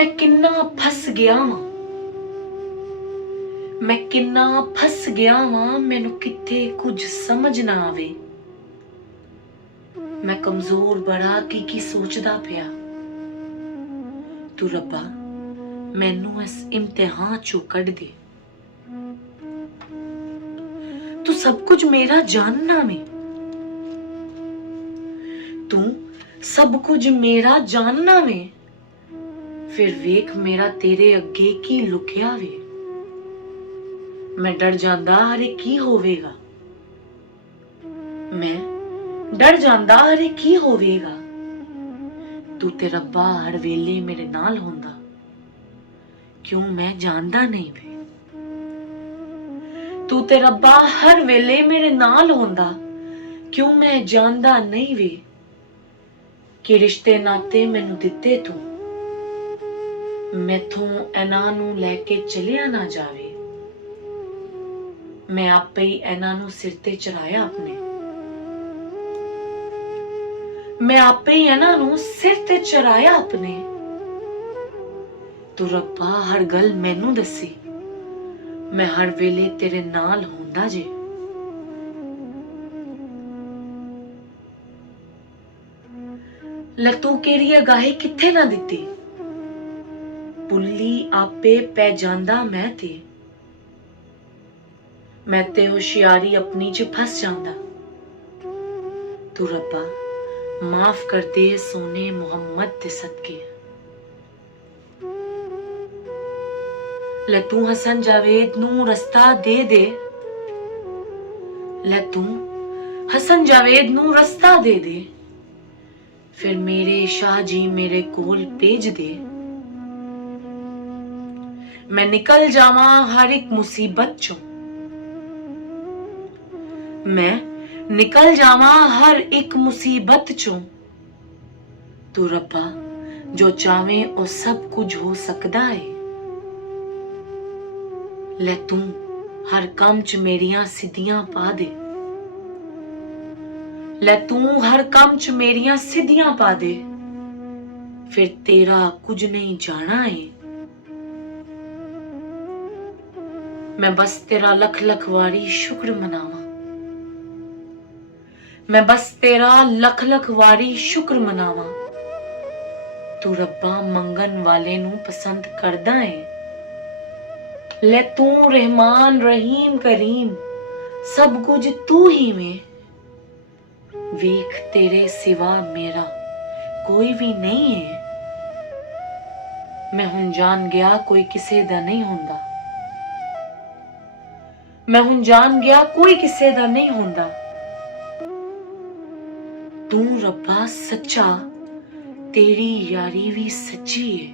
मैं किन्ना फस गया वां, मैं किन्ना फस गया वां, मैनू किथे कुछ समझ ना आवे। मैं कमजोर बड़ा की सोचदा पिया। तू रब्बा मैनू इस इम्तिहान चों कढ दे। तू सब कुछ मेरा जानना में, तू सब कुछ मेरा जानना में, फिर वेख मेरा तेरे अगे की लुकिया वे। मैं डर जांदा हरे की होवेगा, मैं डर जांदा हरे की होवेगा। तू ते रब्बा हर वेले मेरे नाल होंदा, क्यों मैं जानदा नहीं वे। तू ते रब्बा हर वेले मेरे नाल होंदा, क्यों मैं जानदा नहीं वे कि रिश्ते नाते मैनू दिते तू, मैथों इन्हां नू लैके चलिया ना जावे। मैं आपे ही इन्हां नू सिर ते चढ़ाया अपने, मैं आपे ही इन्हां नू सिर ते चढ़ाया अपने। तू रब्बा हर गल मैनू दसी, मैं हर वेले तेरे नाल होंदा जे। ले तू केरी अगाही किथे ना दिती, पुल्ली आपे पै जांदा मैं ते। मैं ते होशियारी अपनी च फस जांदा। तू रब्बा माफ कर दे सोने मुहम्मद दे सदके। ले तू हसन जावेद नू रस्ता दे दे, ले तू हसन जावेद नू रस्ता दे दे, फिर मेरे शाह जी मेरे कोल भेज दे। मैं निकल जावा हर एक मुसीबत चों, मैं निकल जावा हर एक मुसीबत चों। तू रब्बा जो चाहे ओ सब कुछ हो सकदा है। ले तू हर काम च मेरियां सिद्धियां पा दे, ले तू हर काम च मेरियां सिद्धियां पा दे, फिर तेरा कुछ नहीं जाना है। मैं बस तेरा लख लख वारी शुक्र मनावा, मैं बस तेरा लख लख वारी शुक्र मनावा। तू रब्बा मंगन वाले नू पसंद करदा है। ले तू रहमान रहीम करीम सब कुछ तू ही में, वेख तेरे सिवा मेरा कोई भी नहीं है। मैं हुण जान गया कोई किसे दा नहीं होंदा, मैं हुण जान गया कोई किसे दा नहीं होंदा। तू रब्बा सच्चा, तेरी यारी भी सच्ची है,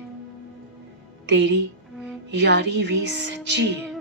तेरी यारी भी सच्ची है।